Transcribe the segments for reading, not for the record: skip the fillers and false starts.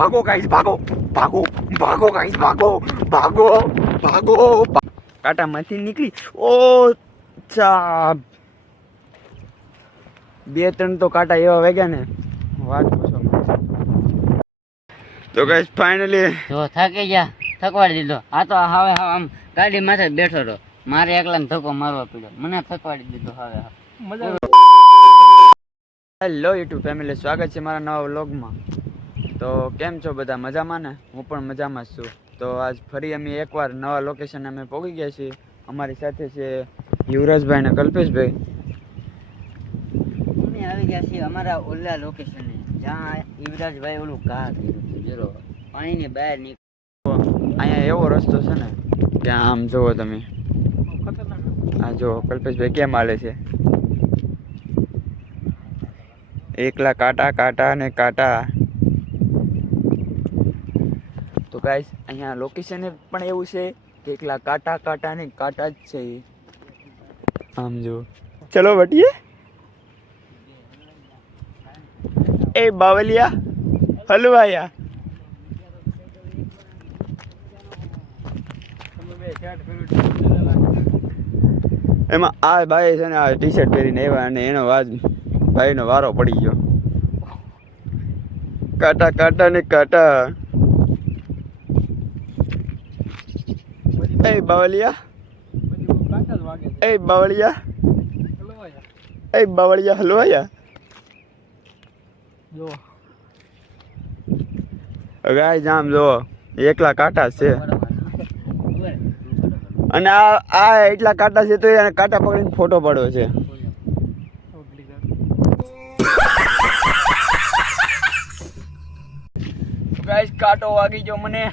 भागो गाइस भागो भागो भागो गाइस भागो भागो भागो काटा मथी निकली ओ चा બે ત્રણ તો કાંટા એવા વાગ્યા ને વાત પૂછો તો ગાઈસ ફાઇનલી જો થાકી ગયા થકવાડી દીધો આ તો હવે આમ ગાડી માથે બેઠો રહ્યો મારે એકલાને ધક્કો મારવો પડ્યો મને થકવાડી દીધો હવે મજા હેલો યુટ્યુબ ફેમિલી સ્વાગત છે મારા નવા વ્લોગમાં તો કેમ છો બધા મજામાં ને હું પણ મજામાં જ છું તો આજ ફરી અમે એકવાર નવા લોકેશન અમે પહોંચી ગયા છીએ અમારી સાથે છે યુવરાજભાઈ અને કલ્પેશભાઈ અમે આવી ગયા છીએ અમારા ઓલા લોકેશને જ્યાં યુવરાજભાઈ ઓલું ઘા કર્યું છે જરો પાણીની બહાર નીકળો અહીંયા એવો રસ્તો છે ને ત્યાં આમ જુઓ તમે આ જો કલ્પેશભાઈ કેમ હાલે છે એકલા કાંટા કાંટા ને કાંટા તો ગાઈસ અહીંયા લોકેશન પણ એવું છે કે એકલા કાંટા કાંટા ને કાંટા જ છે આમ જો ચલો બટીએ એ બાવલિયા હલવાયા એમાં આ ભાઈ છે ને આ ટી શર્ટ પહેરીને આવ્યા અને એનો વાજ ભાઈનો વારો પડી ગયો કાંટા કાંટા ને કાંટા એ બાવલિયા એ બાવળિયા એ બાવળિયા હલવાયા જો ગાય જામ જો એકલા કાંટા છે અને આ એટલા કાંટા છે તો એને કાંટા પકડીને ફોટો પાડ્યો છે ગાઈસ કાંટો વાગી ગયો મને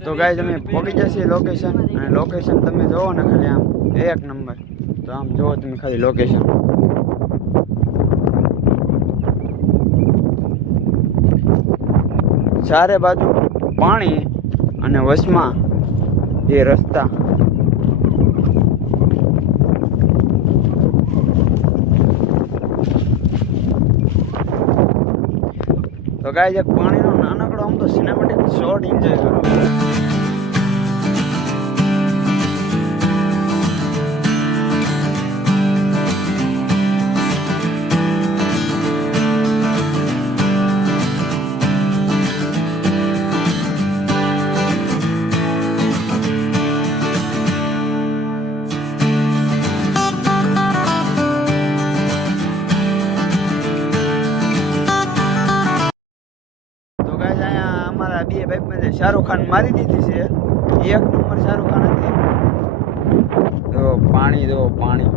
તો ગાઈસ અમે પહોંચી જશે લોકેશન અને લોકેશન તમે જોવો ને ખાલી આમ એક નંબર તો આમ જોવો તમે ખાલી લોકેશન ચારે બાજુ પાણી અને વચમાં એ રસ્તા તો ગાઈસ એક પાણીનો નાનકડો આમ તો સિનેમેટિક શોટ એન્જોય કરો બે ભાઈ શાહરુખ ખાન મારી દીધી છે એક નંબર શાહરુખ ખાન હતી તો પાણી દો પાણી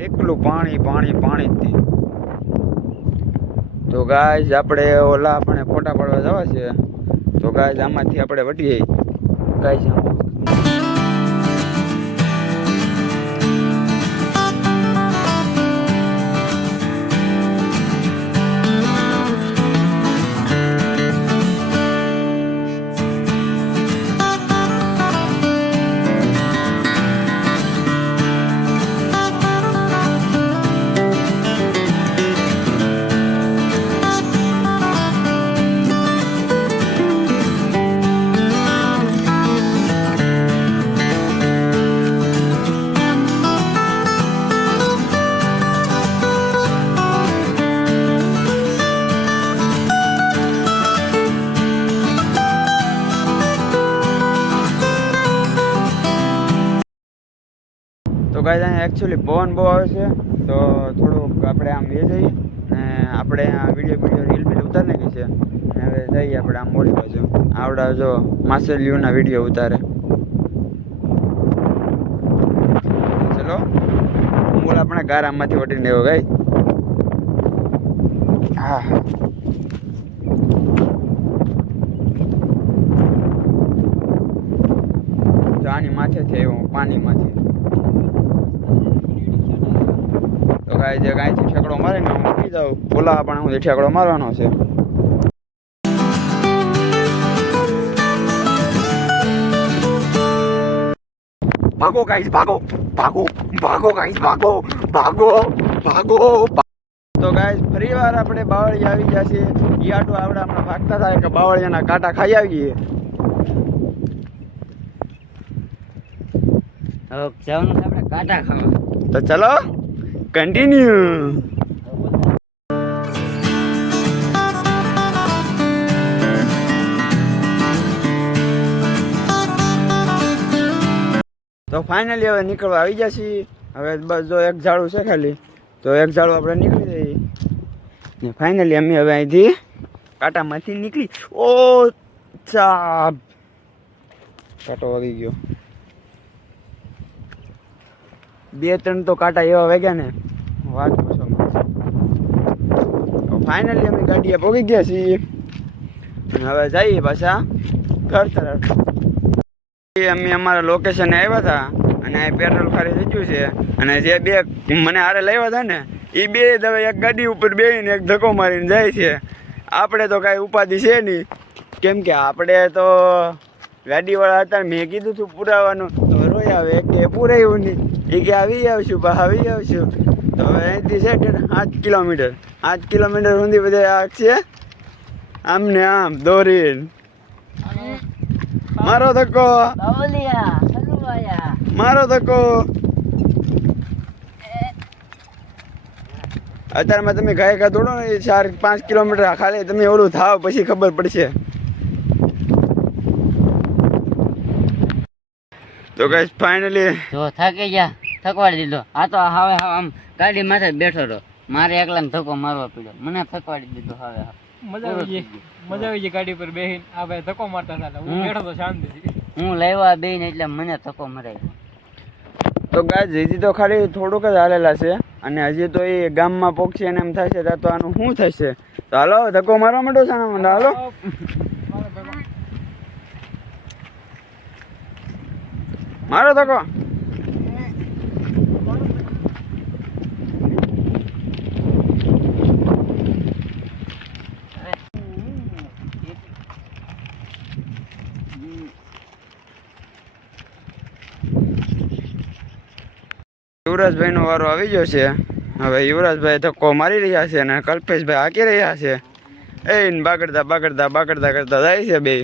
એકલું પાણી પાણી પાણી જ તો ગાઈસ આપણે ઓલા આપણે ફોટા પાડવા જવા છે તો ગાઈસ આમાંથી આપણે વટીએ ગાઈસ તો ગાઈસ અહીંયા એકચ્યુઅલી પવન બહુ આવે છે તો થોડુંક આપણે આમ એ જઈએ ને આપણે આ વિડીયો રીલ બીલ ઉતારી નાખી છે હવે જઈએ આપણે આમ મોડી બાજુ આવડા જો માસેલિયુના વિડીયો ઉતારે ચલો મૂળ આપણે ગારામાંથી વટીને આવ્યો ગાઈ હા આની માથેથી આવ્યો પાણીમાંથી તો ગાઈસ એક અહીંથી ઠેકડો મારીને હું મૂકી જાઉં. ઓલા પણ હું ઠેકડો મારવાનો છે. ભાગો ગાઈસ, ભાગો ભાગો ભાગો ગાઈસ, ભાગો ભાગો ભાગો. તો ગાઈસ ફરીવાર આપણે બાવળિયા આવી ગયા છે. ઈ આટો આપણે હમણાં ભાગતા થાય કે બાવળિયાના કાંટા ખાઈ આવીએ. હવે જવાનું છે આપણે કાંટા ખાવા. તો ચલો કન્ટિન્યુ. તો ફાઇનલી હવે નીકળવા આવી ગયા છીએ. હવે બસ જો એક ઝાડું છે ખાલી, તો એક ઝાડું આપણે નીકળી જઈએ ને ફાઇનલી અમે હવે અહીંથી કાંટામાંથી નીકળી. ઓ ચા કાંટો વાગી ગયો. 2-3 તો કાંટા એવા વાગ્યા ને વાત પૂછો. તો ફાઇનલી અમે ગાડીએ પહોંચી ગયા છીએ અને હવે જઈએ પાછા ઘર તરફ. અમે અમારા લોકેશને આવ્યા હતા અને આ પેટ્રોલ ખાલી થઈ ગયું છે. અને જે બે મને હારે લાવ્યા હતા ને એ બે હવે એક ગાડી ઉપર બેસીને એક ધક્કો મારીને જાય છે. આપણે તો કાંઈ ઉપાધિ છે નહીં, કેમ કે આપણે તો ગાડીવાળા હતા. મેં કીધું હતું પુરાવાનું, તો રોઈ આવે કે પુરાયું નહીં. એ કે આવી આવશું બા આવી આવશું. તો હવે અહીંથી છે 8 કિલોમીટર. 8 કિલોમીટર સુધી બધા આ છે આમ ને આમ દોરીને. મારો ધક્કો, મારો ધક્કો. અત્યારમાં તમે ગાય ગા દોડો ને 4-5 કિલોમીટર ખાલી તમે ઓલું થાવ પછી ખબર પડશે. તો ગાઈસ ફાઇનલી જો થાકી ગયા, થકવાડી દીધો. આ તો હવે આમ ગાડી માથે જ બેઠો રહ્યો. મારે એકલાને ધક્કો મારવો પડ્યો. મને થકવાડી દીધો. હવે મજા આવી ગઈ ગાડી પર બેહીને. આ ભાઈ ધક્કો મારતા હતા, હું બેઠો તો શાંતિથી. હું લાવ્યા બેન એટલે મને ધક્કો મરાય. તો ગાઈસ હજી તો ખાલી થોડુંક જ હાલેલા છે અને હજી તો એ ગામમાં પહોંચશે અને એમ થશે તો આનું શું થશે. તો હાલો ધક્કો મારવા માંડો છે ને હાલો મારો ધક્કો. યુવરાજભાઈ નો વારો આવી ગયો છે. હવે યુવરાજભાઈ ધક્કો મારી રહ્યા છે અને કલ્પેશભાઈ હાકી રહ્યા છે. એ બાગડતા બાગડતા બાગડતા કરતા જાય છે બે.